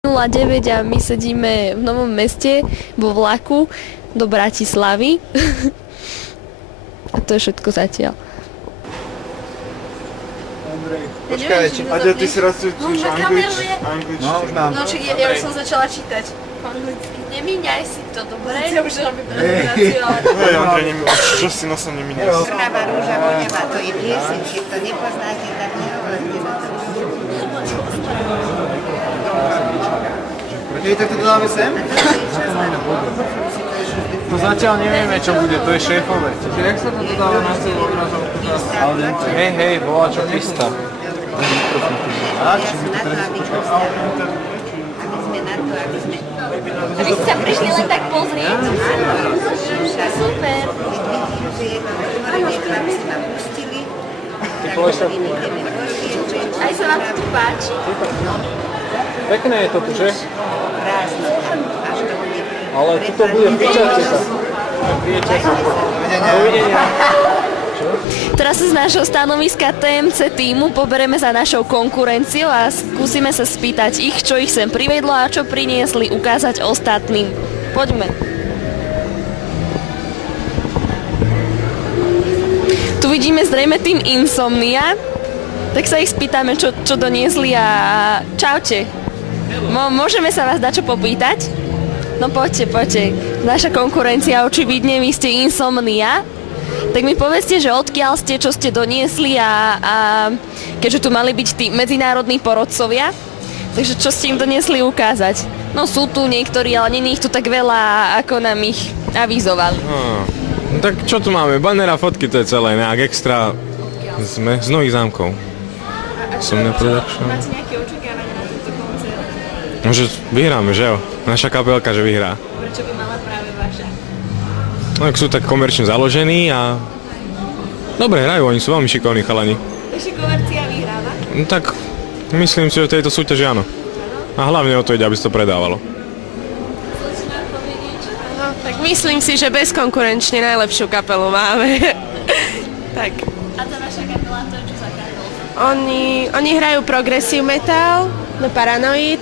09 a my sedíme v Novom Meste vo vlaku do Bratislavy. A to je všetko zatiaľ. Počkaj, Aďa, ty si raz cvičíš angličtinu? No, už mám. No, čiže ja už som začala čítať po anglicky. Nemíňaj si to, dobre? Ja už robím prezentáciu, ale... Hej, Ondrej, čo si nosom nemíňaj si? Trnava rúža voňavá, to je pieseň, keď to nepoznáte, tak nehovorte na to. Hej, tak to dáme sem? To zatiaľ nevieme, čo bude, to je šéfové. Čiže jak sa to dodáva na celú obrazovku? Hej, volá čo chystá. Ja som na to, aby sme na to, aby sme... A vy ste sa prišli len tak pozrieť? Super. Vidím, že je to otvorené, chlapci ma pustili, tak my ideme porieť. Aj sa vám tu páči? Pekné je to tu, že? Krásno, až to bude... Ale tuto bude fičať sa. Dovidenia. Teraz sa z nášho stanoviska TMC týmu poberieme za našou konkurenciou a skúsime sa spýtať ich, čo ich sem privedlo a čo priniesli ukázať ostatným. Poďme. Tu vidíme zrejme tým Insomnia, tak sa ich spýtame, čo doniesli a čaute. Môžeme sa vás dačo popýtať? No poďte. Naša konkurencia očividne, vy ste Insomnia. Tak mi povedzte, že odkiaľ ste, čo ste doniesli a keďže tu mali byť tí medzinárodní porodcovia, takže čo ste im doniesli ukázať? No sú tu niektorí, ale není ich tu tak veľa, ako nám ich avizovali. No tak čo tu máme? Banner a fotky, to je celé, nejak extra z Nových Zámkov. Insomnia Production. Máte nejaké očakávania na tento koncert? No, že vyhráme, že jo? Naša kapelka, že vyhrá. Prečo by mala práve vaša? No, ak sú tak komerčne založení a... Dobre hrajú, oni sú veľmi šikovní chalani. Vaša komercia vyhráva? No tak, myslím si, že v tejto súťaži áno. A hlavne o to ide, aby sa to predávalo. No, tak myslím si, že bezkonkurenčne najlepšiu kapelu máme. Tak. A tá vaša kapela, to je čo za kapela? Oni hrajú progressive metal, no Paranoid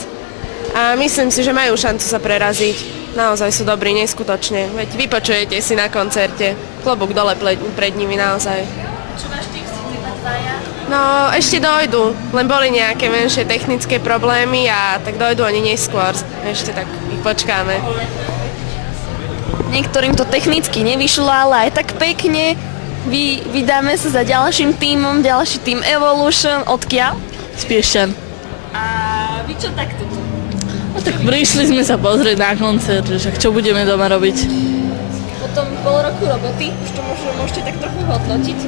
a myslím si, že majú šancu sa preraziť. Naozaj sú dobrí, neskutočne. Veď vypočujete si na koncerte. Klobúk dole pred nimi, naozaj. Čo váš tým si iba dvaja? No, ešte dojdu, len boli nejaké menšie technické problémy a tak dojdu oni neskôr. Ešte tak ich počkáme. Niektorým to technicky nevyšlo, ale aj tak pekne. Vydáme sa za ďalším tímom, ďalší tým Evolution. Odkiaľ? Z Piešťan. A vy čo takto? No tak prišli sme sa pozrieť na koncert, že však čo budeme doma robiť. Potom pol roku roboty, už to môžete tak trochu hodnotiť.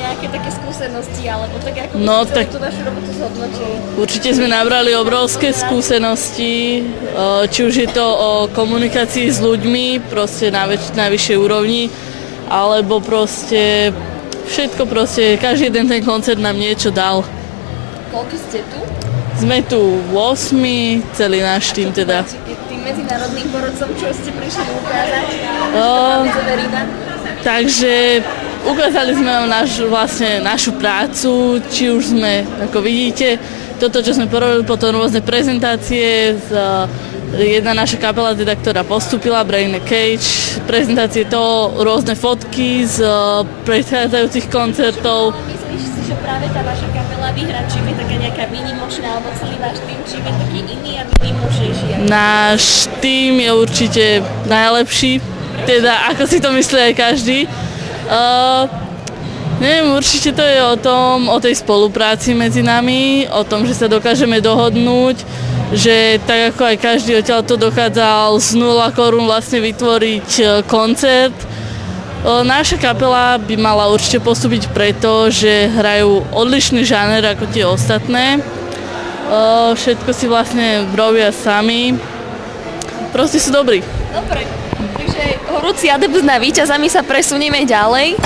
Nejaké také skúsenosti, alebo tak ako No, by ste tak- tú vašu robotu zhodnotili. Určite sme nabrali obrovské skúsenosti, či už je to o komunikácii s ľuďmi, proste na najvyššej úrovni, alebo proste všetko proste, každý jeden ten koncert nám niečo dal. Koľko ste tu? Sme tu 8, celý náš tým teda. Tým medzinárodným porodcom, čo ste prišli ukázať? Severina? Takže ukázali sme vám našu prácu, či už sme, ako vidíte, toto, čo sme porobili, potom rôzne prezentácie, jedna naša kapela, teda, ktorá postúpila, Brain Cage, prezentácie toho, rôzne fotky z predchádzajúcich koncertov. Myslíš si, že práve tá vaša kapela vyhrá, čím je taká nejaká výnimočná, alebo celý váš tým, čím je taký iný a výnimočnejší? Náš tým je určite najlepší, teda ako si to myslí aj každý. Neviem, určite to je o tej spolupráci medzi nami, o tom, že sa dokážeme dohodnúť, že tak ako aj každý odtiaľ to dokázal z 0 korún vlastne vytvoriť koncert. Naša kapela by mala určite postúpiť preto, že hrajú odlišný žáner ako tie ostatné. Všetko si vlastne robia sami. Proste sú dobrí. Dobre, takže horúci adept na víťazami sa presunieme ďalej.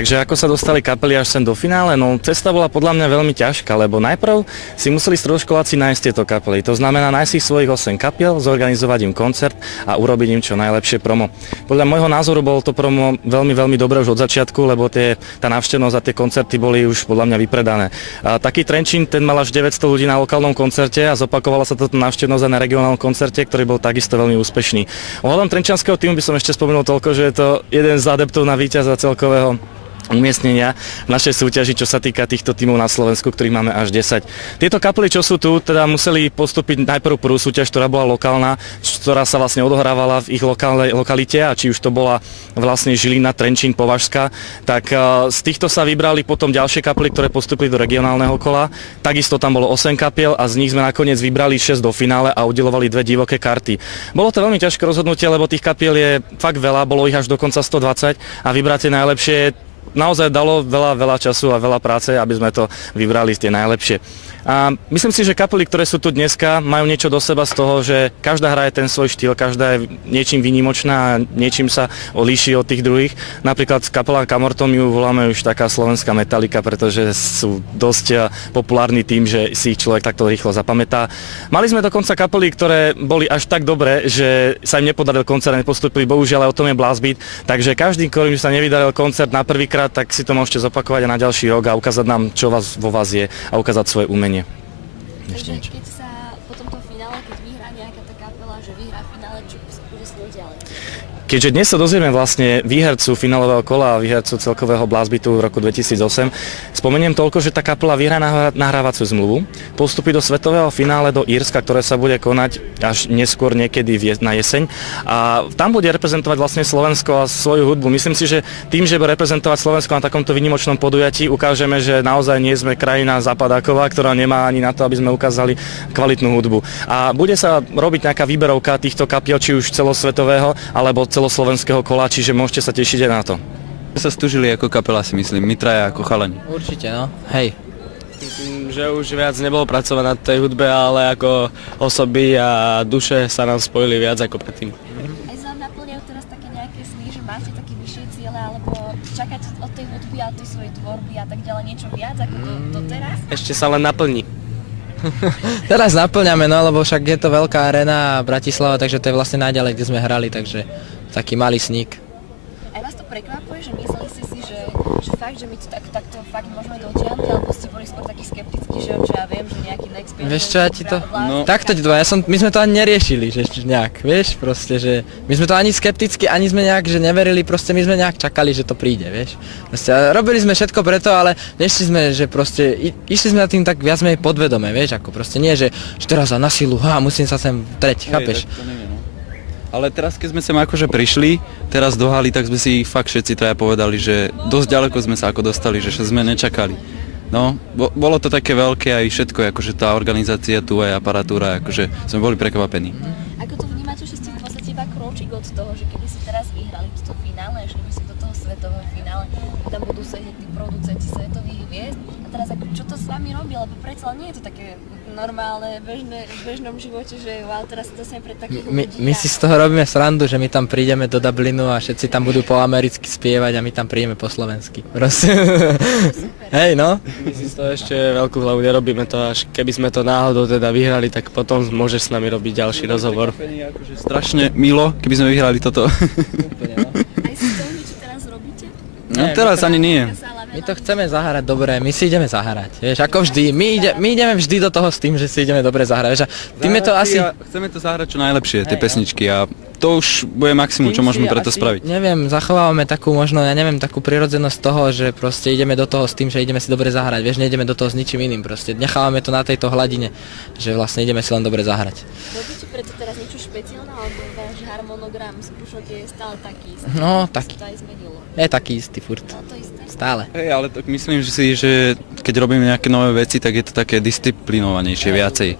Takže ako sa dostali kapely až sem do finále? No cesta bola podľa mňa veľmi ťažká, lebo najprv si museli stredoškoláci nájsť tieto kapely. To znamená nájsť si svojich 8 kapiel, zorganizovať im koncert a urobiť im čo najlepšie promo. Podľa môjho názoru bolo to promo veľmi, veľmi dobré už od začiatku, lebo tá návštevnosť a tie koncerty boli už podľa mňa vypredané. A taký Trenčín, ten mal až 900 ľudí na lokálnom koncerte a zopakovala sa táto návštevnosť aj na regionálnom koncerte, ktorý bol takisto veľmi úspešný. Ohľadom trenčianskeho týmu by som ešte spomenul toľko, že je to jeden z adeptov na víťaza celkového umiestnenia v našej súťaži, čo sa týka týchto tímov na Slovensku, ktorých máme až 10. Tieto kapely, čo sú tu, teda museli postúpiť najprv prvú súťaž, ktorá bola lokálna, ktorá sa vlastne odohrávala v ich lokalite, a či už to bola vlastne Žilina, Trenčín, Považská, tak z týchto sa vybrali potom ďalšie kapely, ktoré postúpili do regionálneho kola. Takisto tam bolo 8 kapiel a z nich sme nakoniec vybrali 6 do finále a udeľovali 2 divoké karty. Bolo to veľmi ťažké rozhodnutie, lebo tých kapiel je fakt veľa, bolo ich až dokonca 120 a vybrať tie najlepšie naozaj dalo veľa času a veľa práce, aby sme to vybrali tie najlepšie. A myslím si, že kapely, ktoré sú tu dneska, majú niečo do seba z toho, že každá hra je ten svoj štýl, každá je niečím výnimočná a niečím sa líši od tých druhých. Napríklad kapela Kamortom ju voláme už taká slovenská metalika, pretože sú dosť populárny tým, že si ich človek takto rýchlo zapamätá. Mali sme dokonca kapely, ktoré boli až tak dobré, že sa im nepodaril koncert, nepostúpili, bohužiaľ aj o tom je blázbit. Takže každý, ktorým sa nevydaril koncert na prvýkrát, tak si to môžete zopakovať aj na ďalší rok a ukázať nám, čo vo vás je a ukázať svoje umenie. Takže keď sa po tomto finále, keď vyhrá nejaká tá kapela, že vyhrá finále, čo bude s ňou ďalej? Keďže dnes sa dozvieme vlastne výhercu finálového kola a výhercu celkového blázbitu v roku 2008, spomeniem toľko, že tá kapela vyhrá nahrávaciu zmluvu, postupí do svetového finále do Írska, ktoré sa bude konať až neskôr niekedy na jeseň, a tam bude reprezentovať vlastne Slovensko a svoju hudbu. Myslím si, že tým, že bude reprezentovať Slovensko na takomto výnimočnom podujatí, ukážeme, že naozaj nie sme krajina západáková, ktorá nemá ani na to, aby sme ukázali kvalitnú hudbu. A bude sa robiť nejaká výberovka týchto kapiel, či už celosvetového alebo celoslovenského kola, čiže môžete sa tešiť aj na to. Sa stúžili ako kapela, si myslím, my traja ako chalani. Určite, no. Hej. Myslím, že už viac nebolo pracovať na tej hudbe, ale ako osoby a duše sa nám spojili viac ako predtým. Aj sa vám naplňajú teraz také nejaké sny, že máte také vyššie ciele, alebo čakáte od tej hudby a od tej svojej tvorby a tak ďalej niečo viac ako to teraz? Ešte sa len naplní. Teraz naplňame, no, lebo však je to veľká arena Bratislava, takže to je vlastne najďalej, kde sme hrali, takže taký malý sník. Aj vás to prekvapuje, že mysleli ste si, že fakt, že my to takto fakt môžeme dotiahnuť, alebo ste boli skôr takí skeptickí, že ja viem, že nejaký next period... Vieš čo, ja ti to... No. Takto ti to, my sme to ani neriešili, že nejak, vieš, proste, že my sme to ani skepticky, ani sme nejak, že neverili, proste my sme nejak čakali, že to príde, vieš. Proste, robili sme všetko preto, ale nešli sme, že proste, išli sme na tým tak viac menej podvedome, vieš, ako proste nie, že teraz na silu, musím sa sem treť, chápeš? Ale teraz, keď sme sem akože prišli, teraz do haly, tak sme si fakt všetci traja povedali, že dosť ďaleko sme sa ako dostali, že sme nečakali. No, bolo to také veľké aj všetko, akože tá organizácia tu aj aparatúra, akože sme boli prekvapení. Ako to vnímate, že ste v podstate iba kročík od toho, že keby si teraz vyhrali to finále, šli by si do toho svetového finále, tam budú sedieť tí producenti svetových hviezd, a teraz ako, čo to s vami robí, lebo predsa nie je to také normálne, v bežnom živote, že wow, teraz sa dostanem pred takých ľudí. My si z toho robíme srandu, že my tam prídeme do Dublinu a všetci tam budú po americky spievať a my tam prídeme po slovensky. Proste. Hej, no. My si z toho ešte veľkú hlavu nerobíme to, až keby sme to náhodou teda vyhrali, tak potom môžeš s nami robiť ďalší rozhovor. Akože strašne milo, keby sme vyhrali toto. Úplne, no. Aj si to niečo teraz robíte? No teraz ani nie. My to chceme zahrať dobre, my si ideme zahrať, vieš, ako vždy, my ideme vždy do toho s tým, že si ideme dobre zahrať, vieš, a tým je to asi... Chceme to zahrať čo najlepšie, tie pesničky, a to už bude maximum, čo môžeme preto spraviť. Neviem, zachovávame takú možno, ja neviem, takú prirodzenosť toho, že proste ideme do toho s tým, že ideme si dobre zahrať, vieš, nejdeme do toho s ničím iným, proste nechávame to na tejto hladine, že vlastne ideme si len dobre zahrať. Robíte preto teraz niečo špeciálne, alebo váš harmonogram skúšok je stále taký istý? No, taký. To aj zmenilo? Je taký istý furt. No, to isté. Stále. Hej, ale tak myslím si, že keď robíme nejaké nové veci, tak je to také disciplinovanejšie viacej.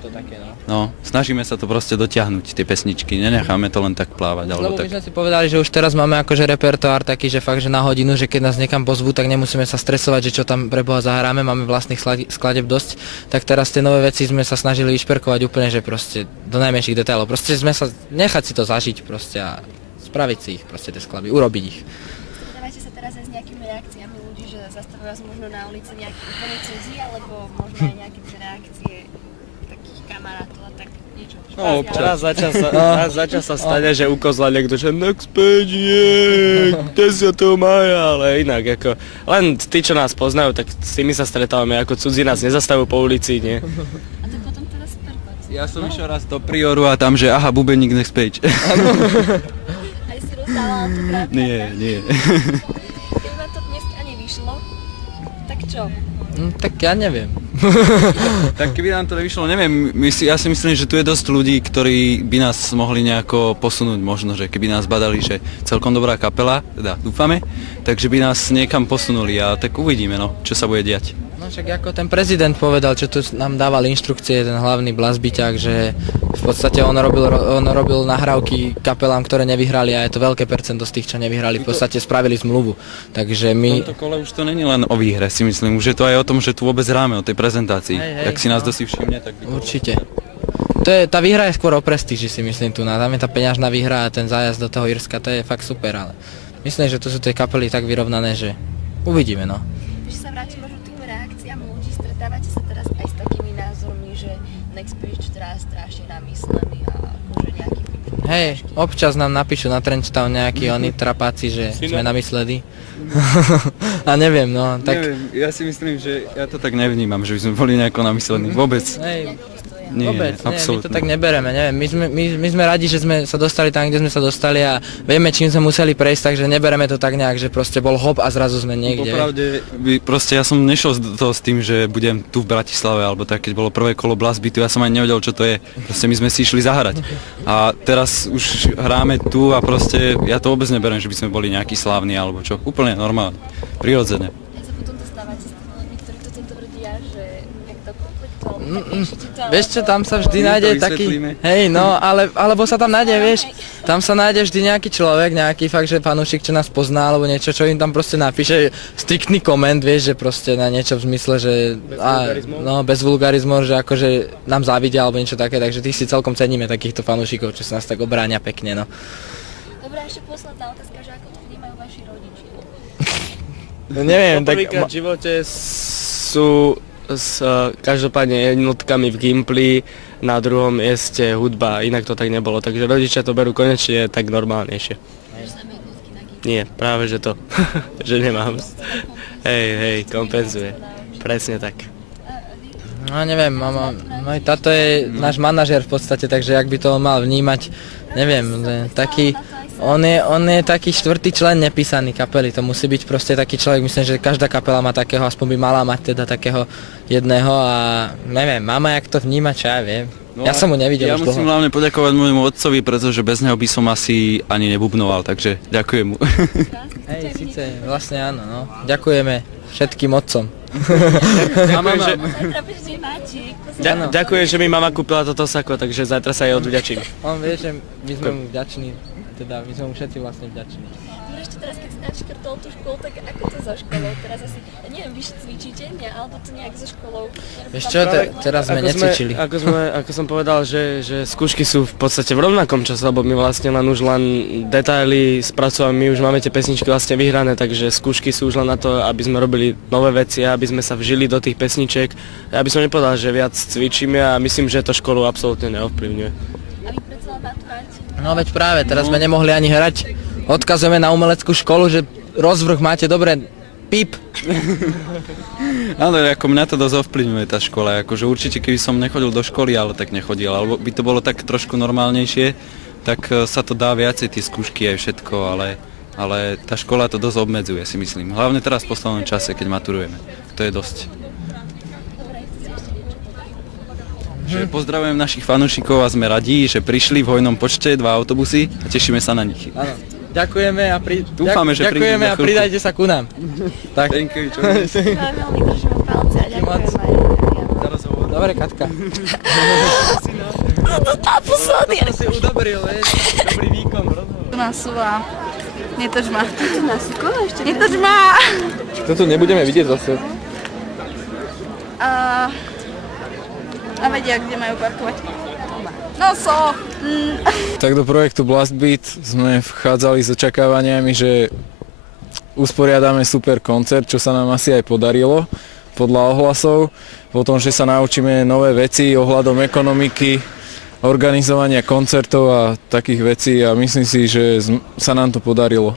No, snažíme sa to proste dotiahnuť, tie pesničky, nenecháme to len tak plávať. Lebo my sme si povedali, že už teraz máme akože repertoár taký, že fakt, že na hodinu, že keď nás niekam pozvú, tak nemusíme sa stresovať, že čo tam pre Boha zahráme, máme vlastných skladeb dosť, tak teraz tie nové veci sme sa snažili vyšperkovať úplne, že proste do najmenších detailov, proste sme sa, nechať si to zažiť proste a spraviť si ich, proste tie skladby, urobiť ich. Stretávate sa teraz aj s nejakými reakciami ľudí, zastavujú vás možno na ulici nejakí úplne cudzí, alebo možno aj nejaké reakcie takých kamarátov a tak niečo? No, raz za čas sa stane, že ukozla niekto, že Nextpage je 10. mája, ale inak ako, len tí, čo nás poznajú, tak s tými sa stretávame, ako cudzí nás nezastavujú po ulici, nie? A to je potom teda super. Ja som išiel raz do Prioru a tam, že aha, bubeník Nextpage. Aj si rozdával autografy? Nie. Keby vám to dneska nevyšlo, tak čo? Tak ja neviem. Tak keby nám to nevyšlo, neviem, ja si myslím, že tu je dosť ľudí, ktorí by nás mohli nejako posunúť možno, že keby nás badali, že celkom dobrá kapela, teda dúfame, takže by nás niekam posunuli a tak uvidíme, no, čo sa bude diať. No však ako ten prezident povedal, čo tu nám dával inštrukcie, ten hlavný Blazbyťák, že v podstate on robil nahrávky kapelám, ktoré nevyhrali a je to veľké percento z tých, čo nevyhrali, v podstate spravili zmluvu. Takže my... V tomto kole už to není len o výhre, si myslím, už je to aj o tom, že tu vôbec hráme, o tej prezentácii. Jak si nás dosť všimne, tak by to... Určite. Tá výhra je skôr o prestíži, si myslím tu. Tam je tá peňažná výhra a ten zájazd do toho Írska, to je fakt super, ale myslím, že tu sú tie kapely tak vyrovnané, že uvidíme, no. Když sa vrátim možno tým reakciám ľudí, stretávate sa teraz aj s takými názormi, že Nextpage teraz strašne namyslený a akože nejaký... Hej, občas nám napíšu na Trenchtown nejakí oni trapáci, že sme namysleli. A neviem, no, tak... Neviem, ja si myslím, že ja to tak nevnímam, že by sme boli nejako namyslení, vôbec. Hej, Nie, vôbec, absolútne. my to tak nebereme, neviem, my sme radi, že sme sa dostali tam, kde sme sa dostali a vieme, čím sme museli prejsť, takže nebereme to tak nejak, že proste bol hop a zrazu sme niekde. Popravde, proste ja som nešiel do toho s tým, že budem tu v Bratislave, alebo tak, keď bolo prvé kolo Blazbytu, ja som ani nevedel, čo to je. Proste my sme si išli zahrať. A teraz už hráme tu a proste ja to vôbec neberiem, že by sme boli nejaký slávni alebo čo. Úplne normálne, prirodzene. Ja sa potom dostávate s tými ľuďmi, ktorí to tvrdia, že jak to konfliktu, alebo tak riešite to, Vieš čo, tam sa vždy nájde taký, hej no, alebo sa tam nájde, vieš, tam sa nájde vždy nejaký človek, nejaký fakt, že fanúšik, čo nás pozná, alebo niečo, čo im tam proste napíše, striktný koment, vieš, že proste na niečo v zmysle, že bez vulgarizmov, že akože nám závidia, alebo niečo také, takže tých si celkom ceníme takýchto fanúšikov, čo sa nás tak obráňa pekne, no. Dobre, ešte posledná otázka, že ako to vnímajú vaši rodiči? No neviem, tak... Poprvýkrát v živote sú každopádne jednotkami v Gimply, na druhom mieste hudba, inak to tak nebolo, takže rodičia to berú konečne tak normálnejšie. Nie, práve že to, že nemám. Hej, kompenzuje, presne tak. No neviem, môj tato je náš manažér v podstate, takže jak by to mal vnímať, neviem, taký... On je taký štvrtý člen nepísaný kapely, to musí byť proste taký človek, myslím, že každá kapela má takého, aspoň by mala mať teda takého jedného a neviem, mama jak to vníma, čo ja viem. No, ja som mu nevidel už dlho. Ja musím hlavne poďakovať môjmu otcovi, pretože bez neho by som asi ani nebubnoval, takže ďakujem mu. Hej, síce, vlastne áno, no. Ďakujeme všetkým otcom. Ďakujem, že mi mama kúpila toto sako, takže zajtra sa jej odvďačím. On vie, že my sme mu vďační, teda my sme mu všetci vlastne vďační. Ešte teraz, keď si načkrtol tú školu, tak ako to so školou? Teraz asi, neviem, vy cvičíte, alebo to nejak so školou? Vieš čo, teraz sme necvičili. Ako som povedal, že skúšky sú v podstate v rovnakom čase, lebo my vlastne len detaily spracúvame, my už máme tie pesničky vlastne vyhrané, takže skúšky sú už len na to, aby sme robili nové veci, aby sme sa vžili do tých pesničiek. Ja by som nepovedal, že viac cvičíme a myslím, že to školu absolútne neovplyvňuje. A vy predsa maturanti? No veď práve, teraz sme nemohli ani hrať. Odkazujeme na umeleckú školu, že rozvrh máte dobre, pip. Áno, ako mňa to dosť ovplyvňuje tá škola, akože určite keby som nechodil do školy, ale tak nechodil, alebo by to bolo tak trošku normálnejšie, tak sa to dá viacej tie skúšky aj všetko, ale tá škola to dosť obmedzuje, si myslím. Hlavne teraz v poslednom čase, keď maturujeme. To je dosť. Že pozdravujem našich fanúšikov a sme radi, že prišli v hojnom počte 2 autobusy a tešíme sa na nich. Áno. Ďakujeme a Dúfame, že ďakujeme a pridajte sa ku nám. Tak. Thank you, čo? Veľmi držíme palce a ďakujeme. Dobre, Katka. No posledný. To si udobril, vieš. Dobrý výkon. Tu nás sú a netoč ma. Tu nás sú koho ešte? Netoč ma. To tu nebudeme vidieť zase. A vedia, kde majú parkovať. No Tak do projektu Blastbeat sme vchádzali s očakávaniami, že usporiadame super koncert, čo sa nám asi aj podarilo podľa ohlasov. Potom, že sa naučíme nové veci ohľadom ekonomiky, organizovania koncertov a takých vecí a myslím si, že sa nám to podarilo.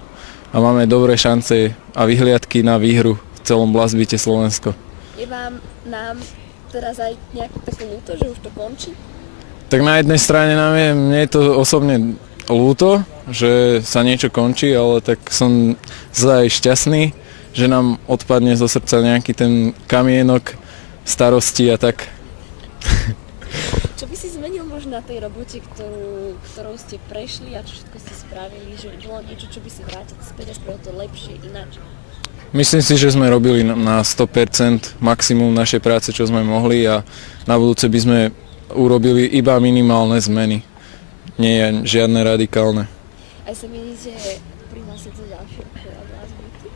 A máme dobré šance a vyhliadky na výhru v celom Blastbeate Slovensko. Je nám teraz aj nejak také ľúto, že už to končí? Tak na jednej strane mne je to osobne ľúto, že sa niečo končí, ale tak som aj šťastný, že nám odpadne zo srdca nejaký ten kamienok starosti a tak. Čo by si zmenil možno na tej robote, ktorou ste prešli a čo všetko ste spravili, že bolo niečo, čo by si vrátil späť a spravil to lepšie, ináč? Myslím si, že sme robili na 100% maximum našej práce, čo sme mohli a na budúce by sme urobili iba minimálne zmeny. Nie žiadne radikálne. Aj sa mienite prihlásiť za ďalšie Blastbeaty?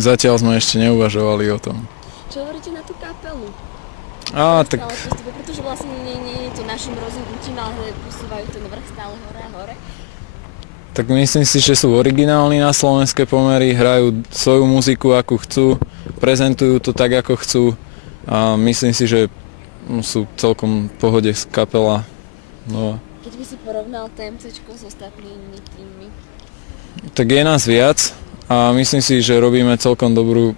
Zatiaľ sme ešte neuvažovali o tom. Čo hovoríte na tú kapelu? Tak... Pretože vlastne nie je to našim rozhodnutím, ale posúvajú ten vrch stále hore a hore. Tak myslím si, že sú originálni na slovenské pomery, hrajú svoju muziku, akú chcú, prezentujú to tak, ako chcú a myslím si, že sú celkom v pohode z kapela. No. Keď by si porovnal TMCčko s ostatnými týmmi? Tak je nás viac a myslím si, že robíme celkom dobrú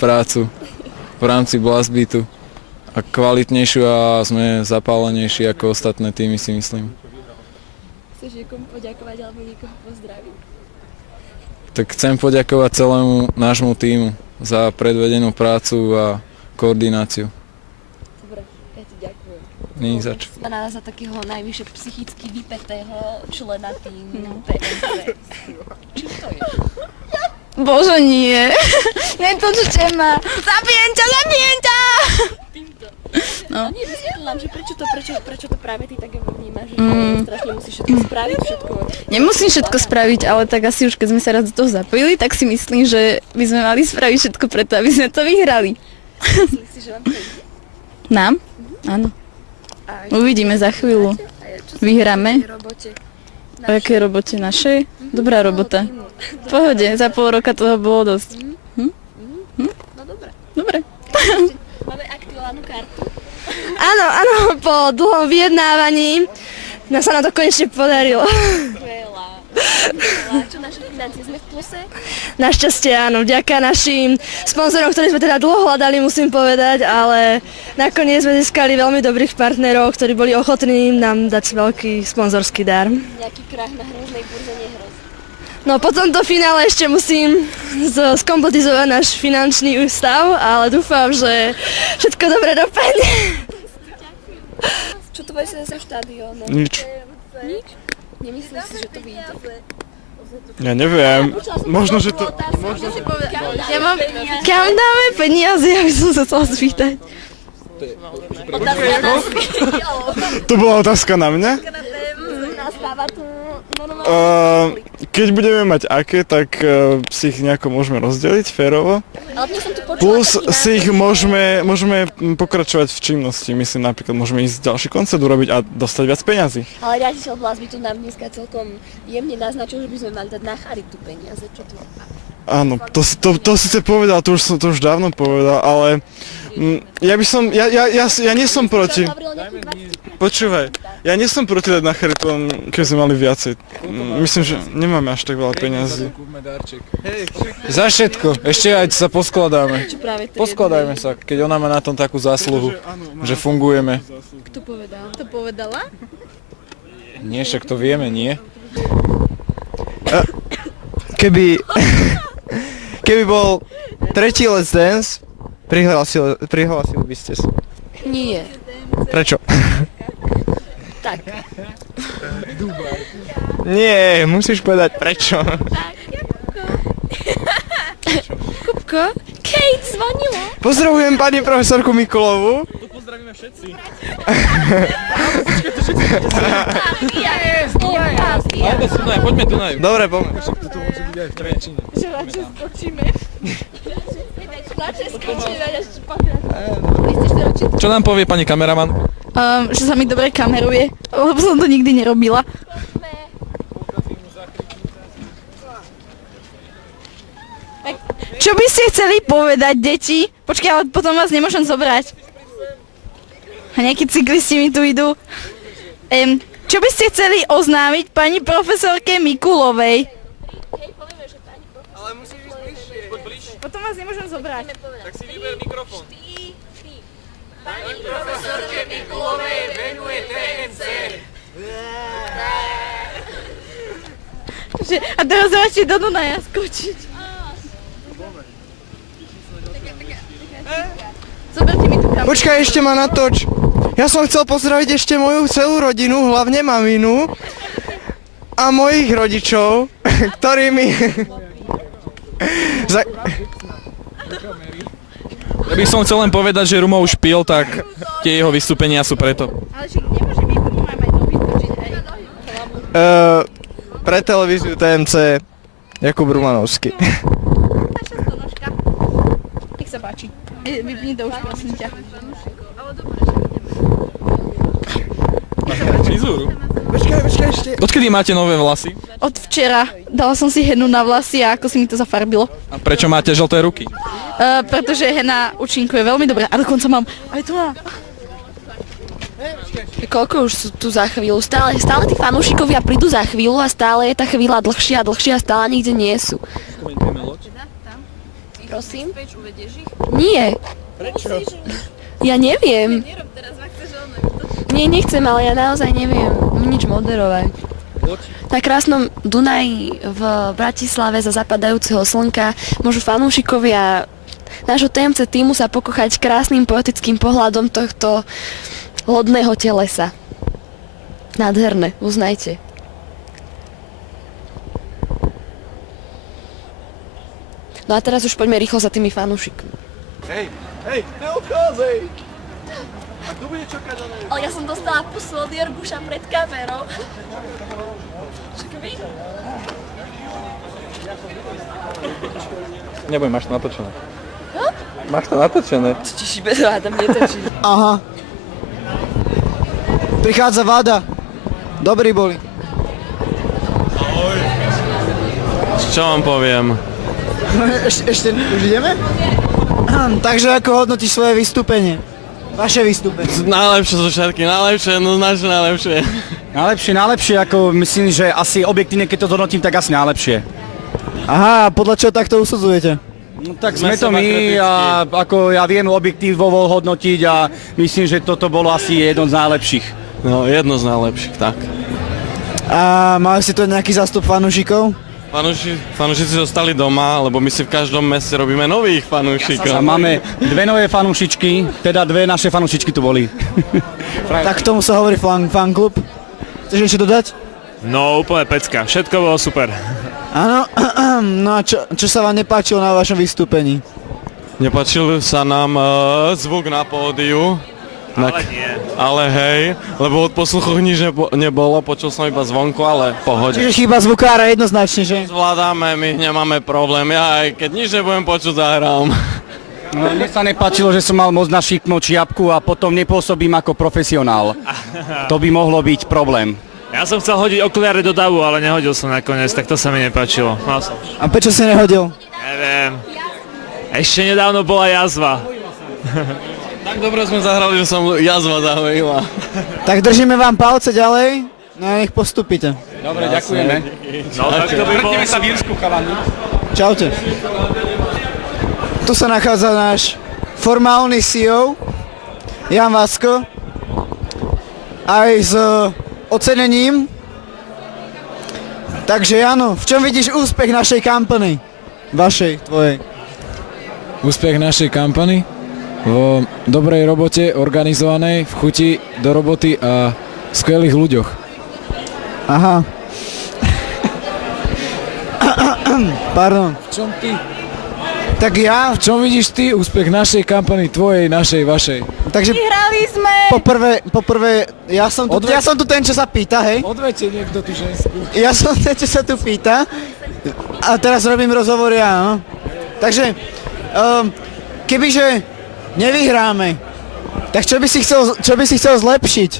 prácu v rámci Blastbeatu a kvalitnejšiu a sme zapálenejší ako ostatné týmy, si myslím. Chceš niekomu poďakovať alebo niekoho pozdraviť? Tak chcem poďakovať celému nášmu týmu za predvedenú prácu a koordináciu. Dobre, ja ti ďakujem. Nie za čo. Za takého najvyššie psychicky vypätého člena týmu TMC. Čím to je? Bože, nie. Nepočujte ma. Zabijem ťa! No. Nie, vysvetli nám, že prečo to práve ty tak vnímaš, že strašne musíš všetko spraviť, všetko... Nemusím všetko spraviť, ale tak asi už keď sme sa raz do toho zapojili, tak si myslím, že by sme mali spraviť všetko preto, aby sme to vyhrali. Myslíš si, že vám to ide? Nám? Áno. Uvidíme za chvíľu. Vyhráme. O jakej robote našej? Dobrá robota. V pohode, za pol roka toho bolo dosť. No dobre. Dobre. Máme aktuálnu kartu. Áno, po dlhom vyjednávaní sa nám to konečne podarilo. Skvelá. Čo naše financie, sme v pluse? Našťastie áno, vďaka našim sponzorom, ktorí sme teda dlho hľadali, musím povedať, ale nakoniec sme získali veľmi dobrých partnerov, ktorí boli ochotní nám dať veľký sponzorský dar. Nejaký krach na hroznej burze nehrozí. No po tomto finále ešte musím skompletizovať náš finančný ústav, ale dúfam, že všetko dobre dopadne. Čo to bude sa štadiónom? Nič. Nič? Nemyslíš si, že to vyjde? Ja neviem. Možno, že to... Ja mám... Kam dáme peniaze, ja by som sa chcela spýtať. To bola otázka na mňa? Keď budeme mať aké, tak si ich nejako môžeme rozdeliť férovo. Plus si ich môžeme pokračovať v činnosti. Myslím, napríklad môžeme ísť ďalší koncert urobiť a dostať viac peňazí. Ale riaditeľ Blastbeatu nám dneska celkom jemne naznačil, že by sme mali dať na charitu peniaze. Čo to? Áno, to síce povedal, to už dávno povedal, ale ja nie som proti. Počúvaj, ja nie som proti dať na charitu, keď sme mali viacej. Myslím, že nemáme až tak veľa peňazí. Za všetko, ešte aj sa poskladáme. Poskladajme sa, keď ona má na tom takú zásluhu, že fungujeme. Kto povedal? To povedala? Nie, však to vieme, nie? Keby bol tretí Let's Dance, prihlásili by ste sa. Nie. Prečo? Tak. Nie, musíš povedať prečo. Kupko, Kate zvonila. Pozdravujem pani profesorku Mikulovu. To pozdravíme všetci. Poďme Dunaj. Dobre, poďme. To môže byť aj v Trenčine. Že radšej skočíme. Čo nám povie pani kameraman? Že sa mi dobre kameruje, lebo som to nikdy nerobila. chceli povedať, deti? Počkaj, ale potom vás nemôžem zobrať. A nejakí cyklisti mi tu idú. Čo by ste chceli oznámiť pani profesorke Mikulovej? Ale musíš ísť bližšie. Poď bližšie. Potom vás nemôžem zobrať. Tak si vyber mikrofón. Pani profesorke Mikulovej venuje TNC. A teraz radšej do Dunaja skočiť. Zoberte mi tu kameru. Počkaj, ešte ma natoč. Ja som chcel pozdraviť ešte moju celú rodinu, hlavne maminu a mojich rodičov, ktorí mi... Ja by som chcel len povedať, že Rumo už pil, tak tie jeho vystúpenia sú preto. Ale že nemôžem mikrofón aj nový skočiť, hej. Pre televíziu TMC Jakub Rumanovský. Naša stonožka. Nech sa páči. Vypni to už, prosím ťa. Frizúru. Počkaj ešte. Odkedy máte nové vlasy? Od včera. Dala som si henu na vlasy a ako si mi to zafarbilo. A prečo máte žlté ruky? Pretože hena účinkuje veľmi dobre. A dokonca mám aj tu má. Koľko už sú tu za chvíľu? Stále tí fanúšikovia prídu za chvíľu a stále je tá chvíľa dlhšia a dlhšia a stále nikde nie sú. Prosím? Nie. Prečo? Ja neviem. Nie, nechcem, ale ja naozaj neviem nič moderovať. Na krásnom Dunaji v Bratislave za zapadajúceho slnka môžu fanúšikovia nášho TMC týmu sa pokochať krásnym poetickým pohľadom tohto lodného telesa. Nádherné, uznajte. No a teraz už poďme rýchlo za tými fanúšikmi. Hej, neodchádzaj! A kto bude čakať na nej? Ale ja som dostala pusu od Jorguša pred kamerou. Neboj, máš to natočené. Máš to natočené. Čiže bez hádam netočí. Aha. Prichádza Vada. Dobrí boli. Čo vám poviem? Ešte už ideme? Takže ako hodnotíš svoje vystúpenie? Vaše vystúpenie? Najlepšie zo všetky, najlepšie, no značne najlepšie. Najlepšie, ako myslím, že asi objektívne, keď to zhodnotím, tak asi najlepšie. Aha, podľa čoho takto usudzujete? No tak sme to my a ako ja viem objektívovo hodnotiť a myslím, že toto bolo asi jedno z najlepších. No, jedno z najlepších, tak. A mali si to nejaký zástup fanúšikov? Fanúšici zostali doma, lebo my si v každom meste robíme nových fanúšikov. A máme dve nové fanúšičky, teda dve naše fanúšičky tu boli. Tak k tomu sa hovorí fanklub. Chceš ešte dodať? No úplne pecka, všetko bolo super. Áno, no a čo sa vám nepáčilo na vašom vystúpení? Nepáčil sa nám zvuk na pódiu. Ale nie. Ale hej, lebo od posluchov nič nebolo, počul som iba zvonku, ale pohode. Čiže chýba zvukára jednoznačne, že? Zvládame, my nemáme problém, ja aj keď nič nebudem počuť, zahrám. No, mne sa nepáčilo, že som mal moc našiknúť čiapku a potom nepôsobím ako profesionál. To by mohlo byť problém. Ja som chcel hodiť okuliare do davu, ale nehodil som nakoniec, tak to sa mi nepáčilo. A prečo si nehodil? Neviem. Ešte nedávno bola jazva. Tak dobre sme zahrali, že som jazva zahojila. Tak držíme vám palce ďalej, no a nech postupíte. Dobre, ďakujeme. No tak to by bolo... sa v Írsku, chalani. Čaute. Tu sa nachádza náš formálny CEO, Jan Vasko, aj s ocenením. Takže Jano, v čom vidíš úspech našej kampany? Vašej, tvojej. Úspech našej kampany? Vo dobrej robote, organizovanej, v chuti do roboty a skvelých ľuďoch. Aha. Pardon. V čom ty? Tak ja? V čom vidíš ty úspech našej kampany, tvojej, našej, vašej? Takže Vyhrali sme! poprvé, ja som tu ten, čo sa pýta, hej? Odvete niekto tú žensku. Ja som ten, čo sa tu pýta. A teraz robím rozhovor ja, no. Takže, kebyže nevyhráme, tak čo by si chcel zlepšiť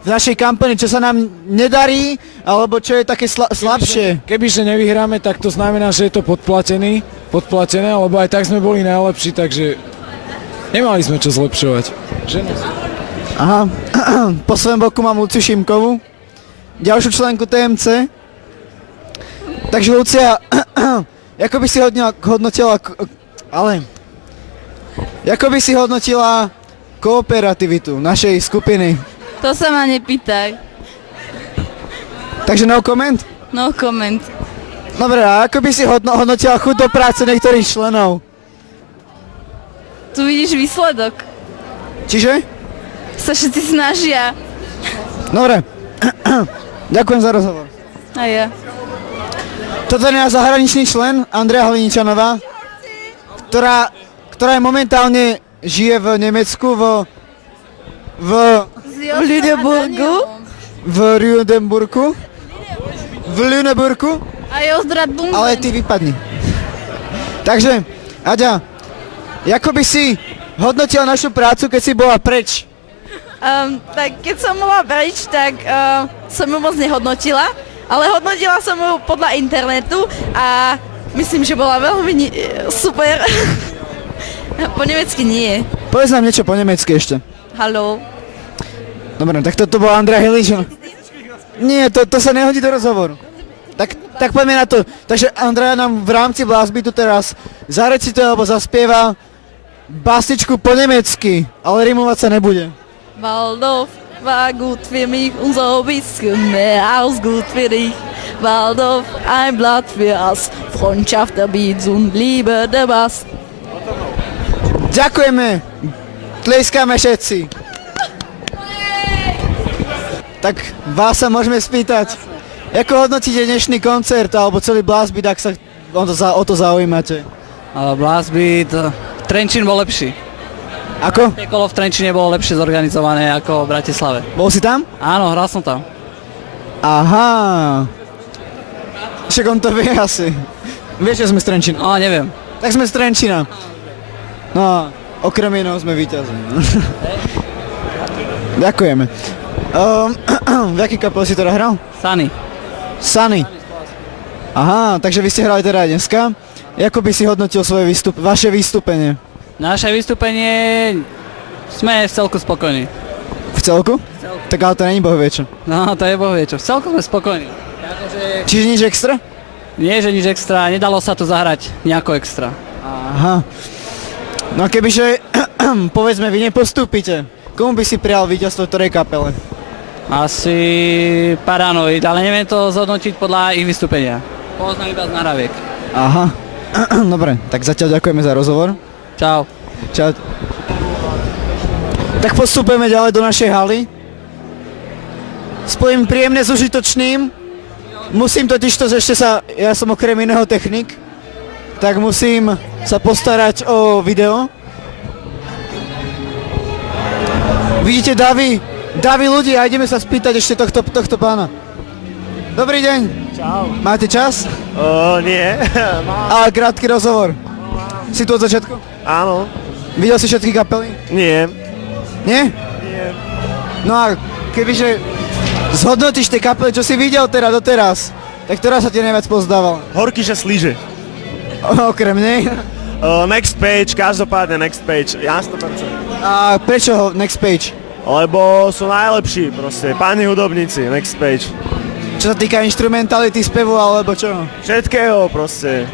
v v našej kampani, čo sa nám nedarí, alebo čo je také slabšie? Kebyže nevyhráme, tak to znamená, že je to podplatené, lebo aj tak sme boli najlepší, takže nemali sme čo zlepšovať. Aha, po svojom boku mám Luciu Šimkovú, ďalšiu členku TMC. Takže Lucia, ako by si hodnotila, ako by si hodnotila kooperativitu našej skupiny? To sa ma nepýtaj. Takže no comment? No comment. Dobre, a ako by si hodnotila chuť do práce niektorých členov? Tu vidíš výsledok. Čiže? Sa všetci snažia. Dobre, ďakujem za rozhovor. A ja. Toto je náš zahraničný člen, Andrea Hliničanová, ktorá momentálne žije v Nemecku, v Lüneburgu. V Lüneburgu. A Jostrat-Bunden. Ale ty vypadni. Takže, Aďa, ako by si hodnotila našu prácu, keď si bola preč? Tak keď som bola preč, tak som ju moc nehodnotila, ale hodnotila som ju podľa internetu a myslím, že bola veľmi super. Po nemecky nie. Povedz nám niečo po nemecky ešte. Haló. Dobre, tak toto bol Andrea Heličan. Nie, to sa nehodí do rozhovoru. Tak poďme na to. Takže Andrea nám v rámci blásby tu teraz zarecituje alebo zaspieva básničku po nemecky, ale rimovať sa nebude. Waldorf war gut für mich und so ein bisschen mehr als gut für dich. Waldorf, ein Blatt für Ass, Freundschaft der Beats und Liebe der Bass. Ďakujeme, tleskáme všetci. Tak vás sa môžeme spýtať, ako hodnotíte dnešný koncert alebo celý Blast Beat, ak sa o to zaujímate? Blast Beat, Trenčín bol lepší. Ako? Kolo v Trenčíne bolo lepšie zorganizované ako v Bratislave. Bol si tam? Áno, hral som tam. Aha. Však on to vie asi. Vieš, že sme z Trenčína? No, neviem. Tak sme z Trenčína. No, okrem iného sme víťazi. Ďakujeme. V jaký kapel si teda hral? Sunny. Aha, takže vy ste hrali teda aj dneska. Ako by si hodnotil vaše vystúpenie? Naše vystúpenie sme v celku spokojní. V celku? Tak ale to není bohvie čo. No, to je bohvie čo. V celku sme spokojní. Čiže nič extra? Nie, že nič extra. Nedalo sa tu zahrať nejako extra. Aha. No a kebyže, povedzme, vy nepostúpite, komu by si prijal víťazstvo v ktorej kapele? Asi Paranoid, ale neviem to zhodnotiť podľa ich vystúpenia. Poznám iba z nahráviek. Aha. Dobre, tak zatiaľ ďakujeme za rozhovor. Čau. Čau. Tak postupujeme ďalej do našej haly. Spojím príjemné s užitočným. Musím totižto, že ja som okrem iného technik, tak musím sa postarať o video. Vidíte davy ľudí a ideme sa spýtať ešte tohto pána. Dobrý deň. Čau. Máte čas? Nie. Ale krátky rozhovor. Si tu od začiatku? Áno. Videl si všetky kapely? Nie. Nie? Nie. No a kebyže zhodnotíš tie kapely, čo si videl teda doteraz, tak ktorá sa ti najviac pozdávala? Horkyša Slíže. Okrem nej? Next Page, každopádne Next Page, ja 100%. A prečo Next Page? Lebo sú najlepší proste, páni hudobníci, Next Page. Čo sa týka instrumentality, spevu alebo čo? Všetkého proste.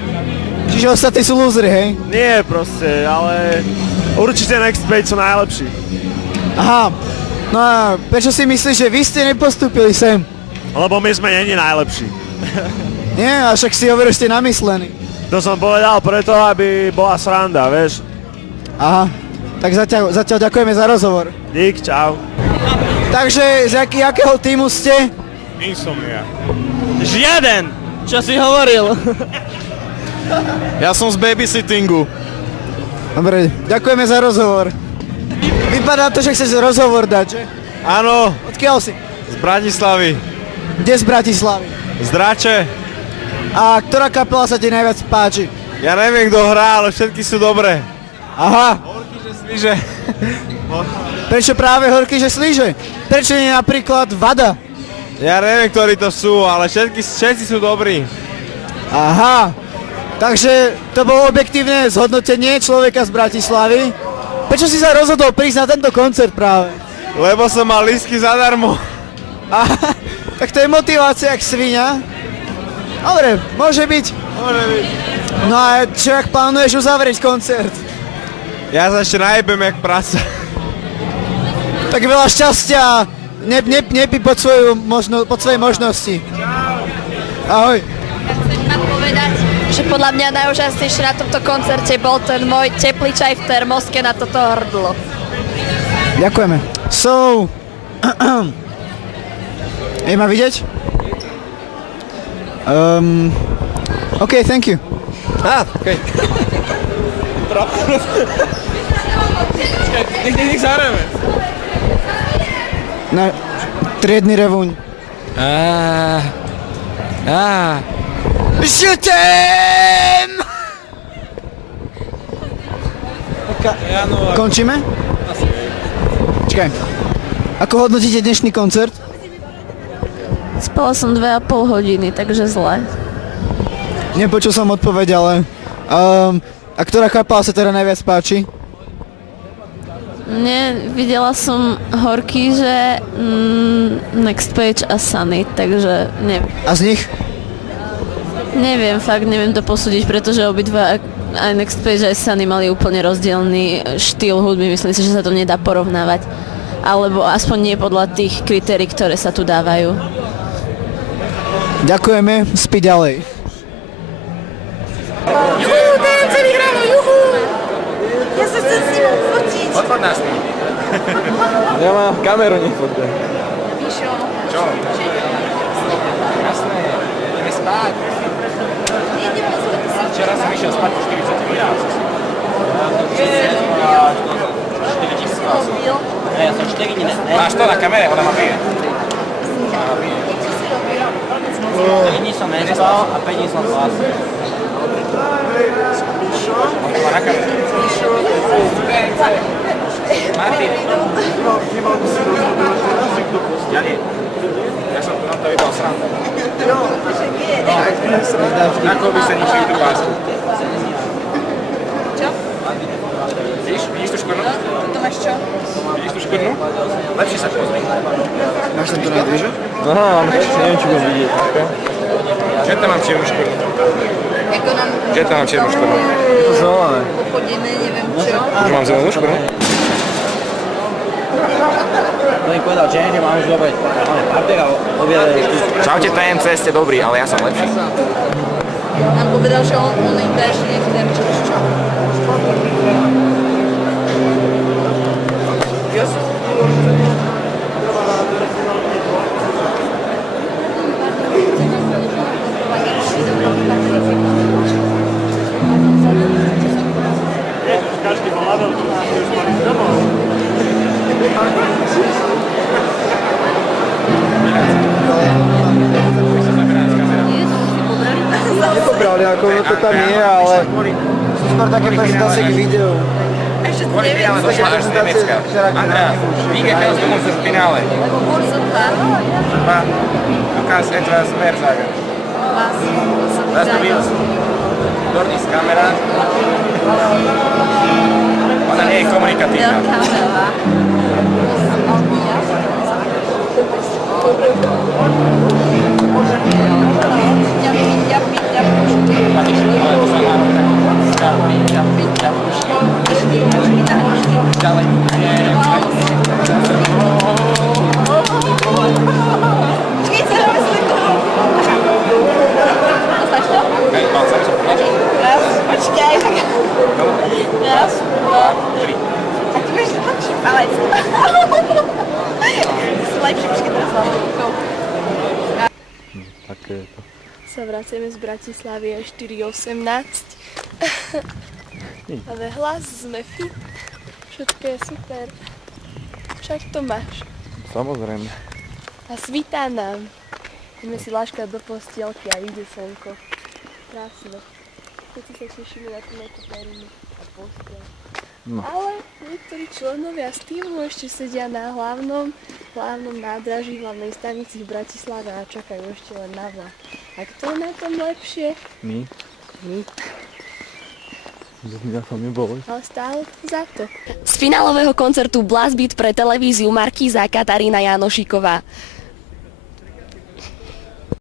Čiže ostatní sú lúzri, hej? Nie proste, ale určite Next Page sú najlepší. Aha, no a prečo si myslíš, že vy ste nepostúpili sem? Lebo my sme není najlepší. Nie, a však si hovoril, že ste namyslení. To som povedal preto, aby bola sranda, vieš. Aha, tak zatiaľ ďakujeme za rozhovor. Dík, čau. Takže z jakého týmu ste? Insomnia. Žiaden! Čo si hovoril? Ja som z babysittingu. Dobre, ďakujeme za rozhovor. Vypadá to, že chceš rozhovor dať, že? Áno. Odkiaľ si? Z Bratislavy. Kde z Bratislavy? Z Drače. A ktorá kapela sa ti najviac páči? Ja neviem, kto hrá, ale všetky sú dobré. Aha. Horkyže Slíže. Prečo práve horky, že slíže? Prečo nie napríklad vada? Ja neviem, ktorí to sú, ale všetci sú dobrí. Aha, takže to bolo objektívne zhodnotenie človeka z Bratislavy. Prečo si sa rozhodol prísť na tento koncert práve? Lebo som mal lístky zadarmo. Aha, tak to je motivácia jak svinia. Dobre, môže byť. No a čo, ak plánuješ uzavrieť koncert? Ja sa ešte najebem jak prasa. Tak veľa šťastia. Nepí pod svojej možnosti. Ahoj. Povedať, že podľa mňa najúžasnejšie na tomto koncerte bol ten môj teplý čaj v termoske na toto hrdlo. Ďakujeme. So... Je ma vidieť? OK, thank you. OK. Nech zahrajeme. Na triedny revuň. Šutem! Končíme? Čakaj. Ako hodnotíte dnešný koncert? Spala som 2,5 hodiny, takže zle. Nepočul som odpoveď, ale... a ktorá kapela sa teda najviac páči? Videla som horky, že Next Page a Sunny, takže neviem. A z nich? Neviem, fakt neviem to posúdiť, pretože obidva aj Next Page aj Sunny mali úplne rozdielny štýl hudby, myslím si, že sa to nedá porovnávať. Alebo aspoň nie podľa tých kritérií, ktoré sa tu dávajú. Ďakujeme, spí ďalej. Ja sa chcem s ním fotiť. Odfot nás tým. Ja mám kameru, nefotka. Píšo. Čo? Jasné, ideme spať. Ideme spať. Včera som išiel spať po 40 minút. Ja som 4 dní. Máš to na kamere, ona ma bije. 3 dní som nespal a 5 dní som spal. On to má na kamere. Martin. Jani. Ja som nám to vydal srandu. Ako by sa ničili tú pásku. Čo? Vidíš tú škornu? To máš čo? Vidíš tú škornu? Lepšie sa pozri. Máš tam to najdviže? Aha, neviem, či budem vidieť. Že tam mám čiernu škornu? Ako nám... Že tam mám čiernu škornu? Je to zelené. Pochodené, neviem čo. Už mám zelenú škornu? To im povedal Jane, že mám už dobre parter a objavili štúčku. Čaute TMC, ste dobrý, ale ja som lepší. Nám povedal, že on im dá ešte nejaký neviem čo. Každý bol level, tu už mali domov. Nepobrali, ako to tam je, ale sú skôr také prezentácie k videu. Kvôli finále došla až z Nemecka. Andrea, wie gefällt du uns das Finale? Du kannst etwas mehr sagen. Was du willst. Dort ist Kamera. Ona nie je komunikatívna. Počkaj. Raz, dva, tri. A ty budeš lepší palec. Ty si lepší, počkaj teraz na rukou. Sa vraciame z Bratislavy o 4:18. Ale hlas sme fit. Všetko je super. Však to máš. Samozrejme. A svítá nám. Ideme si láškať do postielky a ide slnko. Krásne. Všetci sa tešíme na tú nejakú perinu a postiel. No. Ale niektorí členovia z týmu ešte sedia na hlavnom nádraží, hlavnej stanici v Bratislave a čakajú ešte len na vlak. A kto je na tom lepšie? My? My. Ja som nebol. Ale stále za to. Z finálového koncertu Blast Beat pre televíziu Markíza Katarína Janošíková.